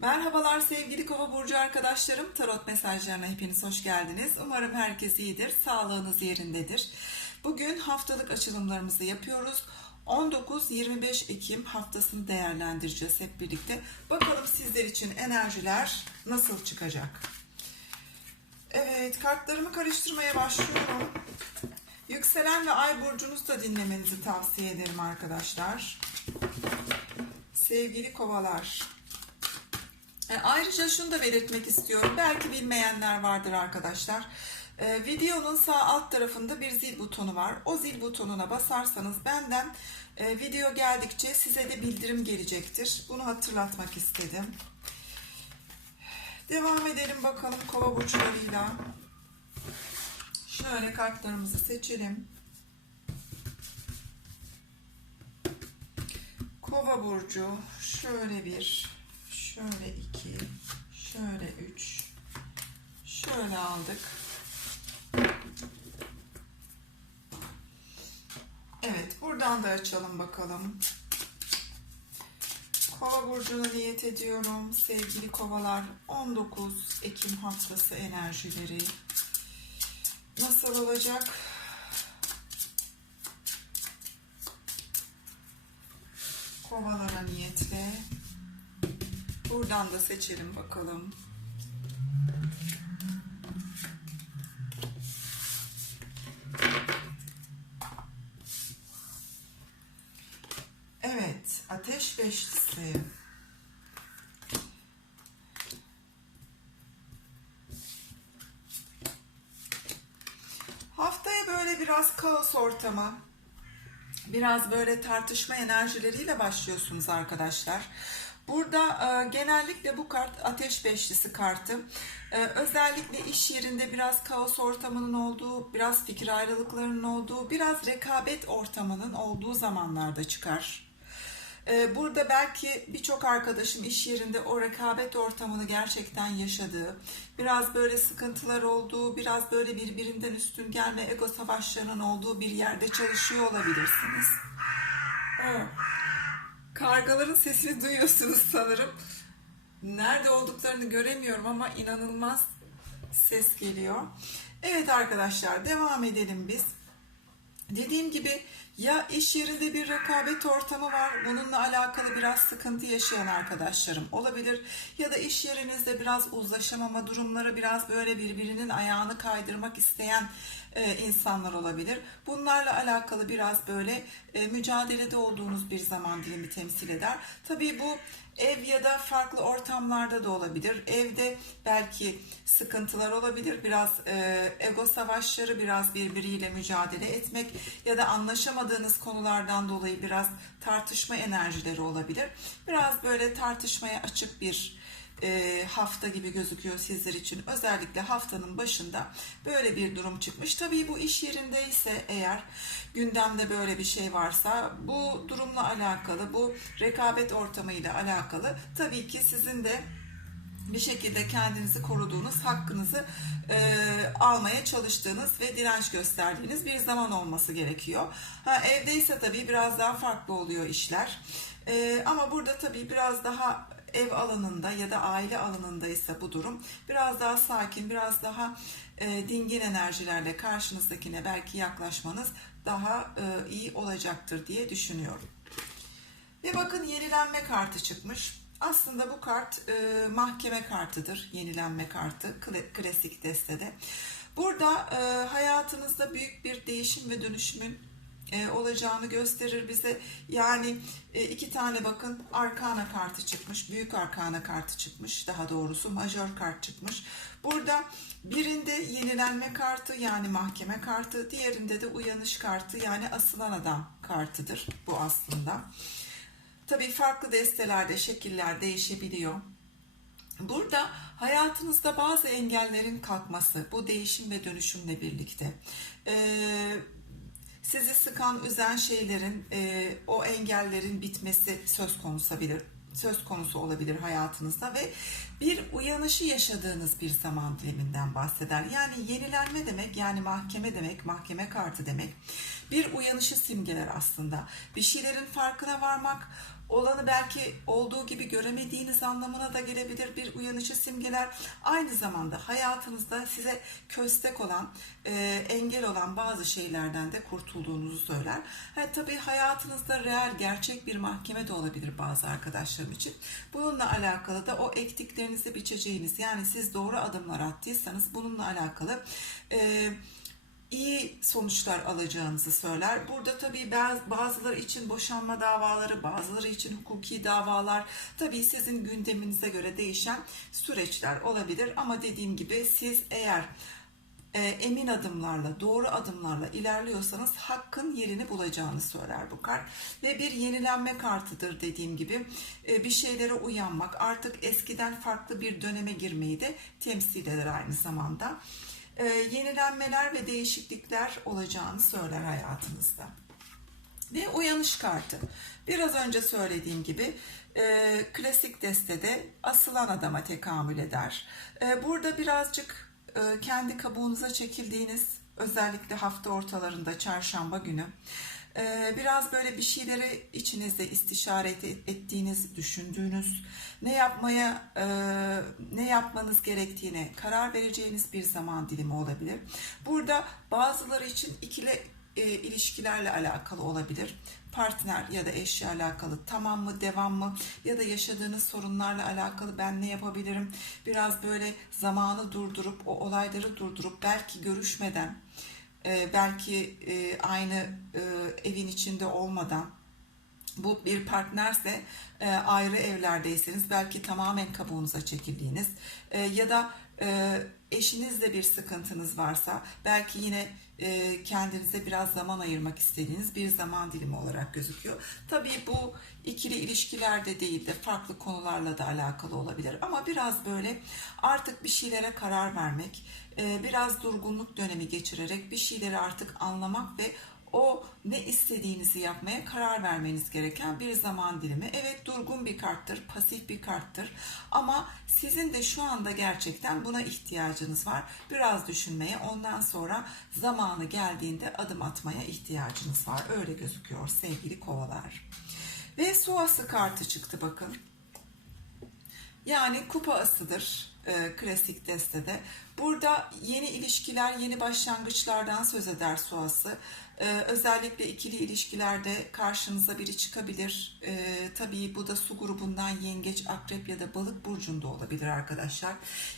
Merhabalar sevgili Kova burcu arkadaşlarım. Tarot mesajlarına hepiniz hoş geldiniz. Umarım herkes iyidir, sağlığınız yerindedir. Bugün haftalık açılımlarımızı yapıyoruz. 19-25 Ekim haftasını değerlendireceğiz hep birlikte. Bakalım sizler için enerjiler nasıl çıkacak? Evet, kartlarımı karıştırmaya başlıyorum. Yükselen ve ay burcunuzu da dinlemenizi tavsiye ederim arkadaşlar. Sevgili kovalar. E, ayrıca şunu da belirtmek istiyorum. Belki bilmeyenler vardır arkadaşlar. E, videonun sağ alt tarafında bir zil butonu var. O zil butonuna basarsanız benden e, video geldikçe size de bildirim gelecektir. Bunu hatırlatmak istedim. Devam edelim bakalım kova burçlarıyla. Şöyle kartlarımızı seçelim. Kova burcu şöyle bir, şöyle iki, şöyle üç, şöyle aldık. Evet, buradan da açalım bakalım. Kova burcunu niyet ediyorum. Sevgili kovalar 19 Ekim haftası enerjileri nasıl olacak? Kovalara niyetle. Buradan da seçelim bakalım. Evet, ateş beşlisi. Haftaya böyle biraz kaos ortamı, biraz böyle tartışma enerjileriyle başlıyorsunuz arkadaşlar. Burada e, genellikle bu kart ateş beşlisi kartı. E, özellikle iş yerinde biraz kaos ortamının olduğu, biraz fikir ayrılıklarının olduğu, biraz rekabet ortamının olduğu zamanlarda çıkar. E, burada belki birçok arkadaşım iş yerinde o rekabet ortamını gerçekten yaşadığı, biraz böyle sıkıntılar olduğu, biraz böyle birbirinden üstün gelme ego savaşlarının olduğu bir yerde çalışıyor olabilirsiniz. Evet. Kargaların sesini duyuyorsunuz sanırım. Nerede olduklarını göremiyorum ama inanılmaz ses geliyor. Evet arkadaşlar devam edelim biz. Dediğim gibi ya iş yerinde bir rekabet ortamı var. Bununla alakalı biraz sıkıntı yaşayan arkadaşlarım olabilir. Ya da iş yerinizde biraz uzlaşamama durumları, biraz böyle birbirinin ayağını kaydırmak isteyen e, insanlar olabilir. Bunlarla alakalı biraz böyle e, mücadelede olduğunuz bir zaman dilimi temsil eder. Tabii bu ev ya da farklı ortamlarda da olabilir. Evde belki sıkıntılar olabilir. Biraz e, ego savaşları, biraz birbiriyle mücadele etmek ya da anlaşamadığınız konulardan dolayı biraz tartışma enerjileri olabilir. Biraz böyle tartışmaya açık bir e, hafta gibi gözüküyor sizler için. Özellikle haftanın başında böyle bir durum çıkmış. Tabii bu iş yerindeyse eğer gündemde böyle bir şey varsa bu durumla alakalı, bu rekabet ortamıyla alakalı tabii ki sizin de bir şekilde kendinizi koruduğunuz, hakkınızı e, almaya çalıştığınız ve direnç gösterdiğiniz bir zaman olması gerekiyor. Ha, evdeyse tabii biraz daha farklı oluyor işler. E, ama burada tabii biraz daha ev alanında ya da aile alanındaysa bu durum biraz daha sakin, biraz daha e, dingin enerjilerle karşınızdakine belki yaklaşmanız daha e, iyi olacaktır diye düşünüyorum. Ve bakın yenilenme kartı çıkmış. Aslında bu kart e, mahkeme kartıdır. Yenilenme kartı kla- klasik destede. Burada e, hayatınızda büyük bir değişim ve dönüşümün e, olacağını gösterir bize. Yani e, iki tane bakın arkana kartı çıkmış. Büyük arkana kartı çıkmış. Daha doğrusu majör kart çıkmış. Burada birinde yenilenme kartı yani mahkeme kartı. Diğerinde de uyanış kartı yani asılan adam kartıdır bu aslında. Tabii farklı destelerde şekiller değişebiliyor. Burada hayatınızda bazı engellerin kalkması, bu değişim ve dönüşümle birlikte sizi sıkan, üzen şeylerin, o engellerin bitmesi söz konusu olabilir. Söz konusu olabilir hayatınızda ve bir uyanışı yaşadığınız bir zaman diliminden bahseder. Yani yenilenme demek, yani mahkeme demek, mahkeme kartı demek. Bir uyanışı simgeler aslında. Bir şeylerin farkına varmak, olanı belki olduğu gibi göremediğiniz anlamına da gelebilir bir uyanışı simgeler. Aynı zamanda hayatınızda size köstek olan, e, engel olan bazı şeylerden de kurtulduğunuzu söyler. Ha, tabii hayatınızda real, gerçek bir mahkeme de olabilir bazı arkadaşlarım için. Bununla alakalı da o ektiklerinizi biçeceğiniz yani siz doğru adımlar attıysanız bununla alakalı e, iyi sonuçlar alacağınızı söyler. Burada tabii baz- bazıları için boşanma davaları, bazıları için hukuki davalar, tabii sizin gündeminize göre değişen süreçler olabilir. Ama dediğim gibi siz eğer e, emin adımlarla, doğru adımlarla ilerliyorsanız hakkın yerini bulacağını söyler bu kart. Ve bir yenilenme kartıdır dediğim gibi. E, bir şeylere uyanmak, artık eskiden farklı bir döneme girmeyi de temsil eder aynı zamanda. E, yenilenmeler ve değişiklikler olacağını söyler hayatınızda. Ve uyanış kartı. Biraz önce söylediğim gibi e, klasik destede asılan adama tekamül eder. E, burada birazcık e, kendi kabuğunuza çekildiğiniz özellikle hafta ortalarında çarşamba günü biraz böyle bir şeyleri içinizde istişare et- ettiğiniz, düşündüğünüz, ne yapmaya e, ne yapmanız gerektiğine karar vereceğiniz bir zaman dilimi olabilir. Burada bazıları için ikili e, ilişkilerle alakalı olabilir. Partner ya da eşle alakalı tamam mı devam mı ya da yaşadığınız sorunlarla alakalı ben ne yapabilirim? Biraz böyle zamanı durdurup o olayları durdurup belki görüşmeden e, belki e, aynı e, evin içinde olmadan bu bir partnerse e, ayrı evlerdeyseniz belki tamamen kabuğunuza çekildiğiniz ya da eşinizle bir sıkıntınız varsa belki yine kendinize biraz zaman ayırmak istediğiniz bir zaman dilimi olarak gözüküyor. Tabii bu ikili ilişkilerde değil de farklı konularla da alakalı olabilir ama biraz böyle artık bir şeylere karar vermek, biraz durgunluk dönemi geçirerek bir şeyleri artık anlamak ve o ne istediğinizi yapmaya karar vermeniz gereken bir zaman dilimi. Evet durgun bir karttır, pasif bir karttır ama sizin de şu anda gerçekten buna ihtiyacınız var. Biraz düşünmeye, ondan sonra zamanı geldiğinde adım atmaya ihtiyacınız var. Öyle gözüküyor sevgili kovalar. Ve su ası kartı çıktı bakın. Yani kupa asıdır e, klasik destede. Burada yeni ilişkiler, yeni başlangıçlardan söz eder Suası. E, özellikle ikili ilişkilerde karşınıza biri çıkabilir. E, tabii bu da su grubundan yengeç, akrep ya da balık burcunda olabilir arkadaşlar.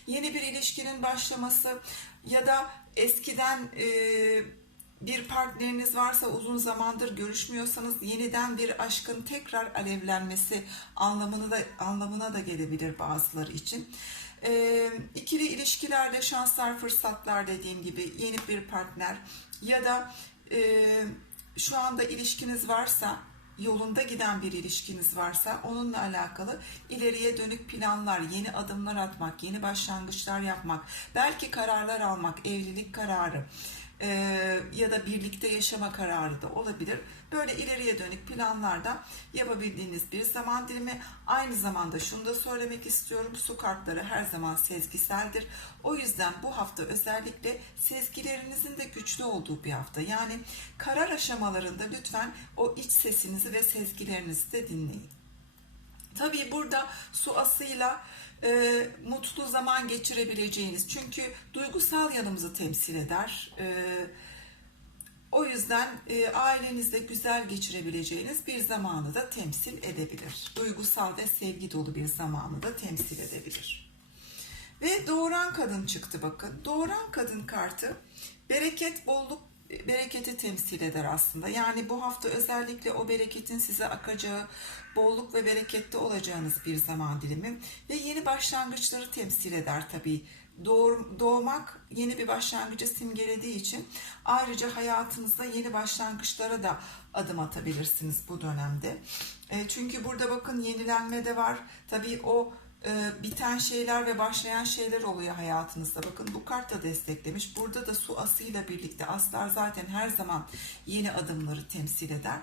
Yeni bir ilişkinin başlaması ya da eskiden... E, bir partneriniz varsa uzun zamandır görüşmüyorsanız yeniden bir aşkın tekrar alevlenmesi anlamını da anlamına da gelebilir bazıları için. Ee, ikili ilişkilerde şanslar, fırsatlar dediğim gibi yeni bir partner ya da e, şu anda ilişkiniz varsa yolunda giden bir ilişkiniz varsa onunla alakalı ileriye dönük planlar, yeni adımlar atmak, yeni başlangıçlar yapmak, belki kararlar almak, evlilik kararı e, ya da birlikte yaşama kararı da olabilir. Böyle ileriye dönük planlarda yapabildiğiniz bir zaman dilimi. Aynı zamanda şunu da söylemek istiyorum. Su kartları her zaman sezgiseldir. O yüzden bu hafta özellikle sezgilerinizin de güçlü olduğu bir hafta. Yani karar aşamalarında lütfen o iç sesinizi ve sezgilerinizi de dinleyin. Tabii burada su asıyla e, mutlu zaman geçirebileceğiniz çünkü duygusal yanımızı temsil eder. E, o yüzden e, ailenizle güzel geçirebileceğiniz bir zamanı da temsil edebilir. Duygusal ve sevgi dolu bir zamanı da temsil edebilir. Ve doğuran kadın çıktı bakın. Doğuran kadın kartı bereket, bolluk, bereketi temsil eder aslında. Yani bu hafta özellikle o bereketin size akacağı, bolluk ve berekette olacağınız bir zaman dilimi ve yeni başlangıçları temsil eder tabii. Doğur, doğmak yeni bir başlangıcı simgelediği için ayrıca hayatınızda yeni başlangıçlara da adım atabilirsiniz bu dönemde. E, çünkü burada bakın yenilenme de var. Tabii o e, biten şeyler ve başlayan şeyler oluyor hayatınızda. Bakın bu kart da desteklemiş. Burada da su asıyla birlikte aslar zaten her zaman yeni adımları temsil eder.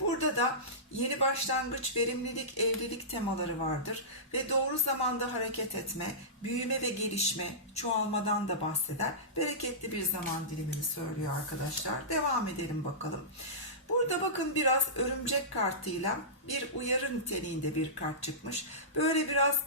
Burada da yeni başlangıç, verimlilik, evlilik temaları vardır ve doğru zamanda hareket etme, büyüme ve gelişme, çoğalmadan da bahseder. Bereketli bir zaman dilimini söylüyor arkadaşlar. Devam edelim bakalım. Burada bakın biraz örümcek kartıyla bir uyarı niteliğinde bir kart çıkmış. Böyle biraz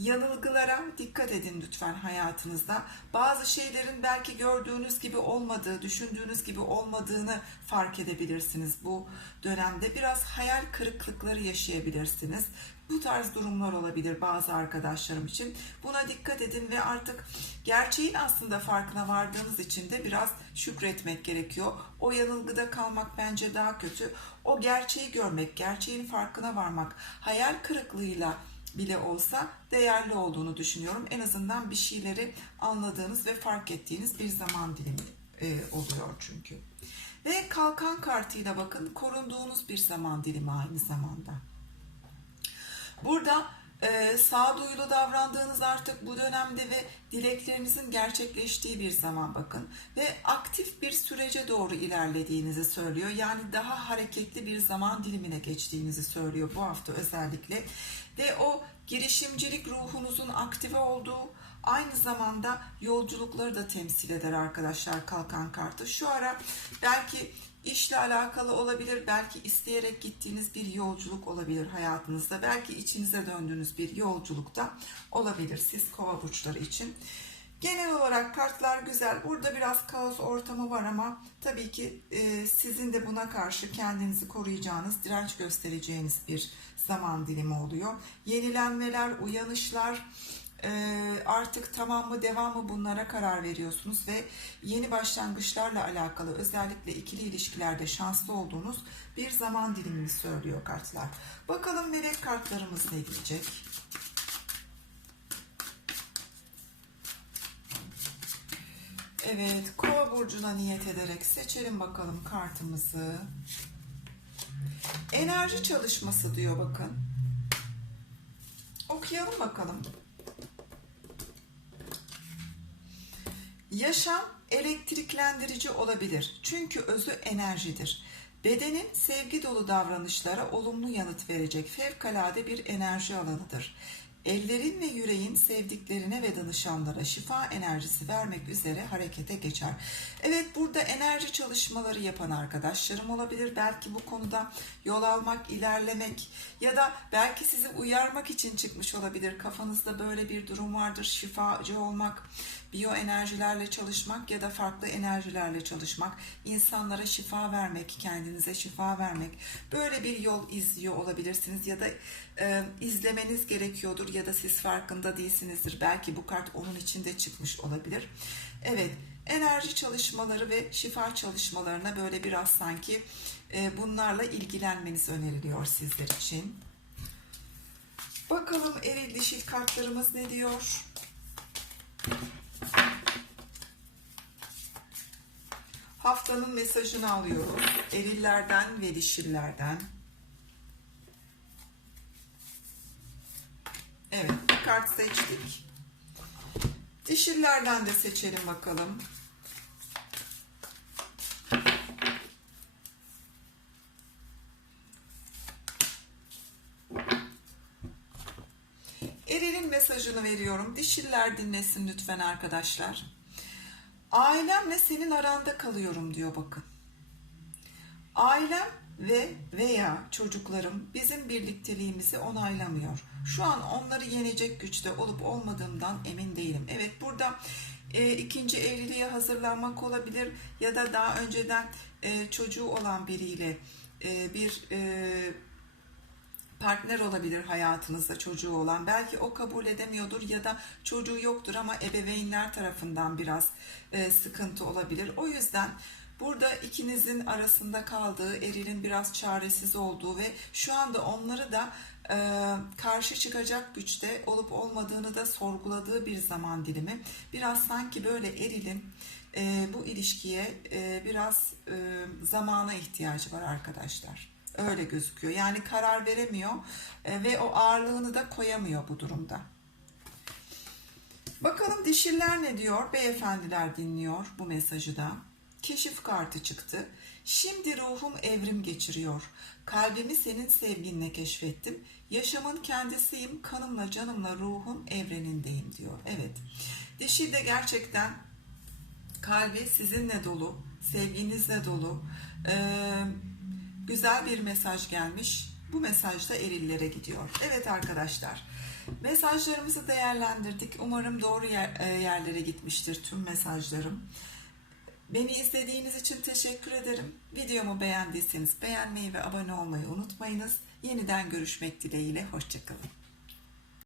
yanılgılara dikkat edin lütfen hayatınızda. Bazı şeylerin belki gördüğünüz gibi olmadığı, düşündüğünüz gibi olmadığını fark edebilirsiniz bu dönemde. Biraz hayal kırıklıkları yaşayabilirsiniz. Bu tarz durumlar olabilir bazı arkadaşlarım için. Buna dikkat edin ve artık gerçeğin aslında farkına vardığınız için de biraz şükretmek gerekiyor. O yanılgıda kalmak bence daha kötü. O gerçeği görmek, gerçeğin farkına varmak, hayal kırıklığıyla bile olsa değerli olduğunu düşünüyorum. En azından bir şeyleri anladığınız ve fark ettiğiniz bir zaman dilimi e, oluyor çünkü. Ve kalkan kartıyla bakın korunduğunuz bir zaman dilimi aynı zamanda. Burada e, sağduyulu davrandığınız artık bu dönemde ve dileklerinizin gerçekleştiği bir zaman bakın ve aktif bir sürece doğru ilerlediğinizi söylüyor. Yani daha hareketli bir zaman dilimine geçtiğinizi söylüyor bu hafta özellikle ve o girişimcilik ruhunuzun aktive olduğu aynı zamanda yolculukları da temsil eder arkadaşlar kalkan kartı. Şu ara belki işle alakalı olabilir, belki isteyerek gittiğiniz bir yolculuk olabilir hayatınızda, belki içinize döndüğünüz bir yolculukta olabilir siz kova burçları için. Genel olarak kartlar güzel. Burada biraz kaos ortamı var ama tabii ki e, sizin de buna karşı kendinizi koruyacağınız, direnç göstereceğiniz bir zaman dilimi oluyor. Yenilenmeler, uyanışlar, artık tamam mı devam mı bunlara karar veriyorsunuz ve yeni başlangıçlarla alakalı özellikle ikili ilişkilerde şanslı olduğunuz bir zaman dilimini söylüyor kartlar. Bakalım melek kartlarımız ne diyecek? Evet, Kova burcuna niyet ederek seçelim bakalım kartımızı. Enerji çalışması diyor bakın. Okuyalım bakalım. Yaşam elektriklendirici olabilir. Çünkü özü enerjidir. Bedenin sevgi dolu davranışlara olumlu yanıt verecek fevkalade bir enerji alanıdır. Ellerin ve yüreğin sevdiklerine ve danışanlara şifa enerjisi vermek üzere harekete geçer. Evet burada enerji çalışmaları yapan arkadaşlarım olabilir. Belki bu konuda yol almak, ilerlemek ya da belki sizi uyarmak için çıkmış olabilir. Kafanızda böyle bir durum vardır. Şifacı olmak, biyoenerjilerle çalışmak ya da farklı enerjilerle çalışmak, insanlara şifa vermek, kendinize şifa vermek. Böyle bir yol izliyor olabilirsiniz ya da e, izlemeniz gerekiyordur ya da siz farkında değilsinizdir. Belki bu kart onun içinde çıkmış olabilir. Evet, enerji çalışmaları ve şifa çalışmalarına böyle biraz sanki e, bunlarla ilgilenmeniz öneriliyor sizler için. Bakalım eril dişil kartlarımız ne diyor? Haftanın mesajını alıyoruz. Erillerden ve dişillerden. Evet, bir kart seçtik. Dişillerden de seçelim bakalım. Eril'in mesajını veriyorum. Dişiller dinlesin lütfen arkadaşlar. Ailemle senin aranda kalıyorum diyor bakın. Ailem ve veya çocuklarım bizim birlikteliğimizi onaylamıyor. Şu an onları yenecek güçte olup olmadığımdan emin değilim. Evet burada e, ikinci evliliğe hazırlanmak olabilir ya da daha önceden e, çocuğu olan biriyle e, bir e, partner olabilir hayatınızda çocuğu olan. Belki o kabul edemiyordur ya da çocuğu yoktur ama ebeveynler tarafından biraz e, sıkıntı olabilir. O yüzden burada ikinizin arasında kaldığı, erilin biraz çaresiz olduğu ve şu anda onları da e, karşı çıkacak güçte olup olmadığını da sorguladığı bir zaman dilimi. Biraz sanki böyle erilin e, bu ilişkiye e, biraz e, zamana ihtiyacı var arkadaşlar. Öyle gözüküyor. Yani karar veremiyor e, ve o ağırlığını da koyamıyor bu durumda. Bakalım dişiller ne diyor? Beyefendiler dinliyor bu mesajı da. Keşif kartı çıktı. Şimdi ruhum evrim geçiriyor. Kalbimi senin sevginle keşfettim. Yaşamın kendisiyim. Kanımla, canımla, ruhum evrenindeyim diyor. Evet. Dişi de gerçekten kalbi sizinle dolu, sevginizle dolu. Ee, güzel bir mesaj gelmiş. Bu mesaj da erillere gidiyor. Evet arkadaşlar. Mesajlarımızı değerlendirdik. Umarım doğru yer- e, yerlere gitmiştir tüm mesajlarım. Beni izlediğiniz için teşekkür ederim. Videomu beğendiyseniz beğenmeyi ve abone olmayı unutmayınız. Yeniden görüşmek dileğiyle. Hoşçakalın.